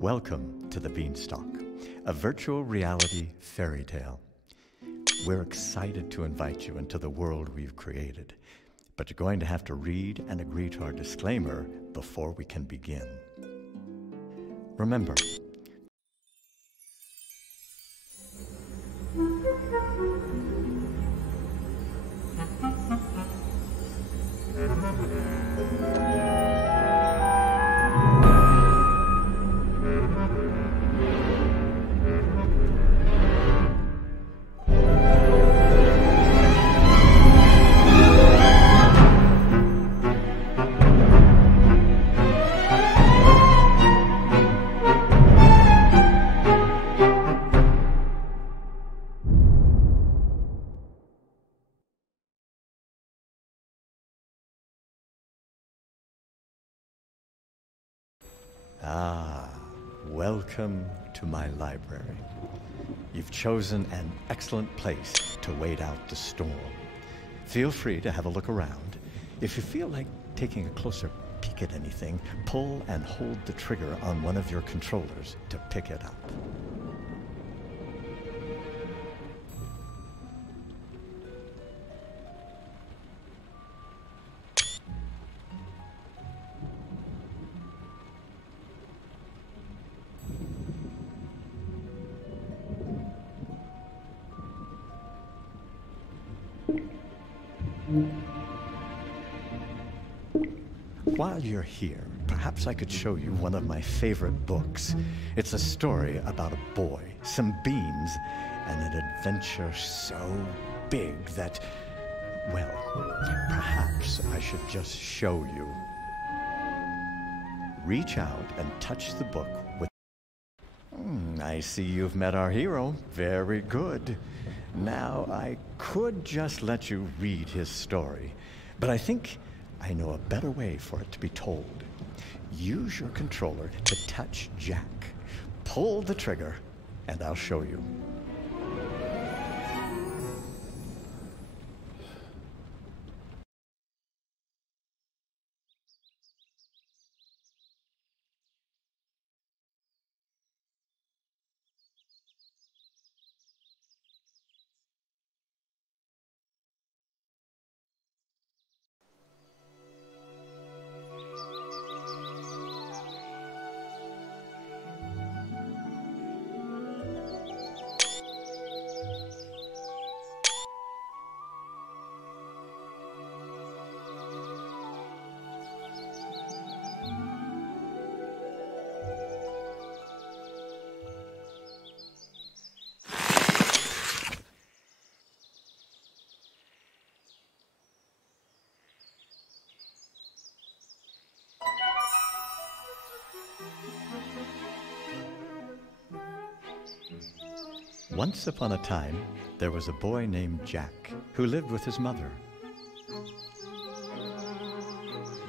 Welcome to the Beanstalk, a virtual reality fairy tale. We're excited to invite you into the world we've created, but you're going to have to read and agree to our disclaimer before we can begin. Remember, welcome to my library. You've chosen an excellent place to wait out the storm. Feel free to have a look around. If you feel like taking a closer peek at anything, pull and hold the trigger on one of your controllers to pick it up. While you're here, perhaps I could show you one of my favorite books. It's a story about a boy, some beans, and an adventure so big that, well, perhaps I should just show you. Reach out and touch the book with... I see you've met our hero. Very good. Now, I could just let you read his story, but I think I know a better way for it to be told. Use your controller to touch Jack. Pull the trigger, and I'll show you. Once upon a time, there was a boy named Jack who lived with his mother.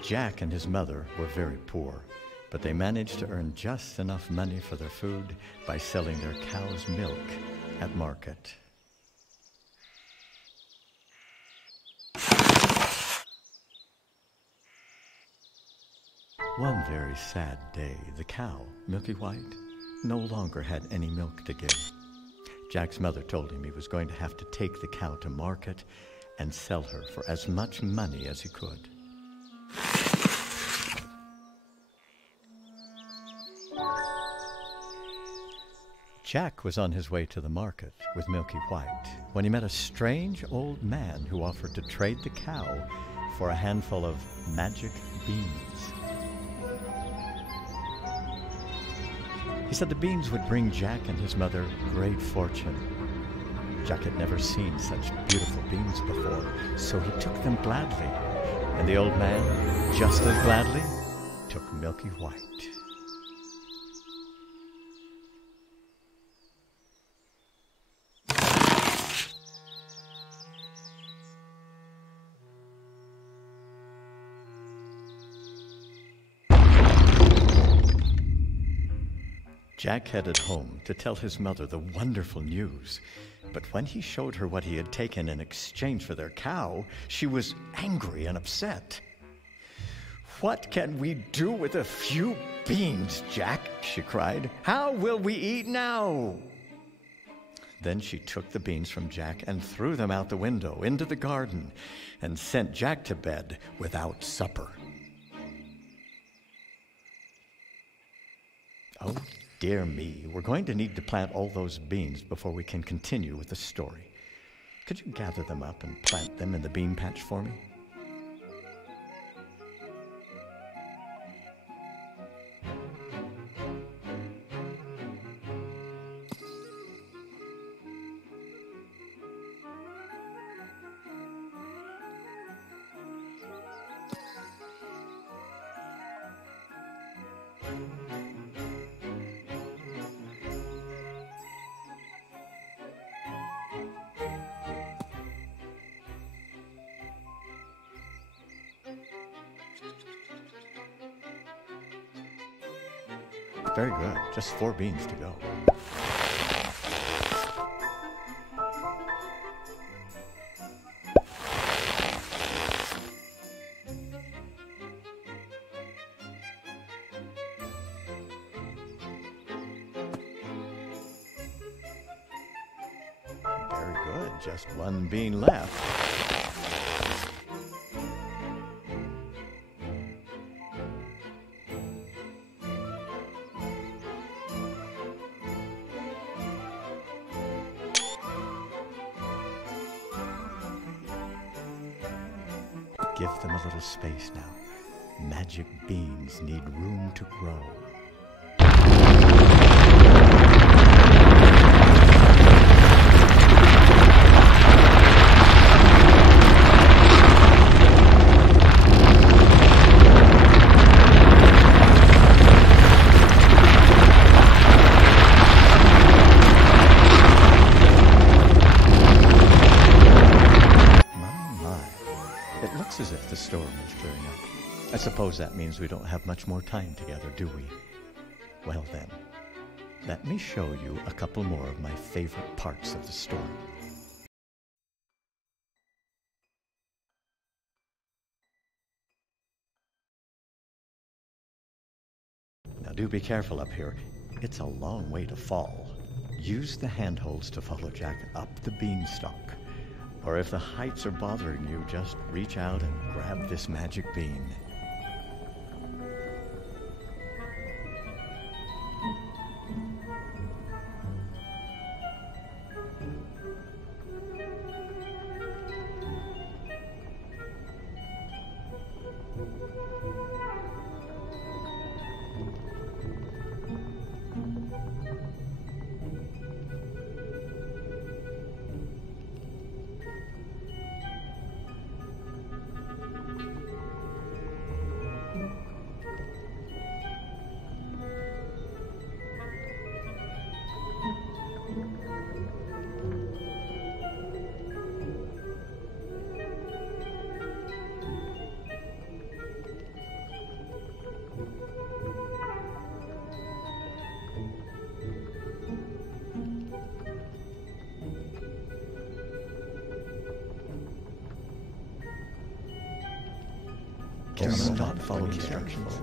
Jack and his mother were very poor, but they managed to earn just enough money for their food by selling their cow's milk at market. One very sad day, the cow, Milky White, no longer had any milk to give. Jack's mother told him he was going to have to take the cow to market and sell her for as much money as he could. Jack was on his way to the market with Milky White when he met a strange old man who offered to trade the cow for a handful of magic beans. He said the beans would bring Jack and his mother great fortune. Jack had never seen such beautiful beans before, so he took them gladly, and the old man, just as gladly, took Milky White. Jack headed home to tell his mother the wonderful news, but when he showed her what he had taken in exchange for their cow, she was angry and upset. What can we do with a few beans, Jack? She cried. How will we eat now? Then she took the beans from Jack and threw them out the window into the garden and sent Jack to bed without supper. Oh, dear me. We're going to need to plant all those beans before we can continue with the story. Could you gather them up and plant them in the bean patch for me? Very good. Just 4 beans to go. Very good. Just 1 bean left. Give them a little space now. Magic beans need room to grow. As if the storm is clearing up. I suppose that means we don't have much more time together, do we? Well then, let me show you a couple more of my favorite parts of the story. Now do be careful up here. It's a long way to fall. Use the handholds to follow Jack up the beanstalk. Or if the heights are bothering you, just reach out and grab this magic bean. Just stop following instructions.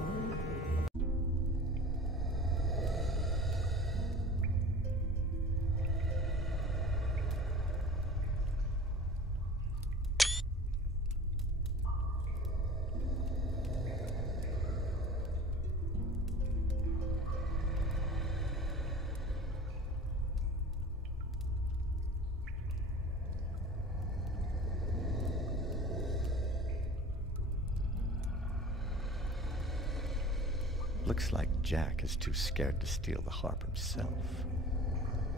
Looks like Jack is too scared to steal the harp himself.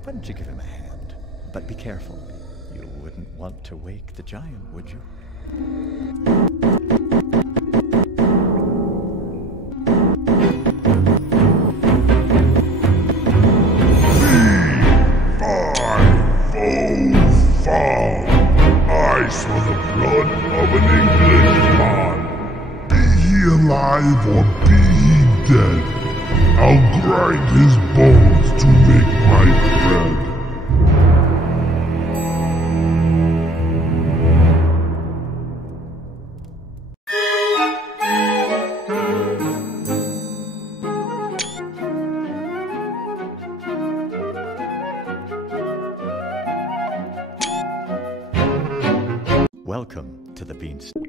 Why don't you give him a hand? But be careful. You wouldn't want to wake the giant, would you? I saw the blood of an Englishman. Be he alive or be he dead, I'll grind his bones to make my bread. Welcome to the Beanstalk.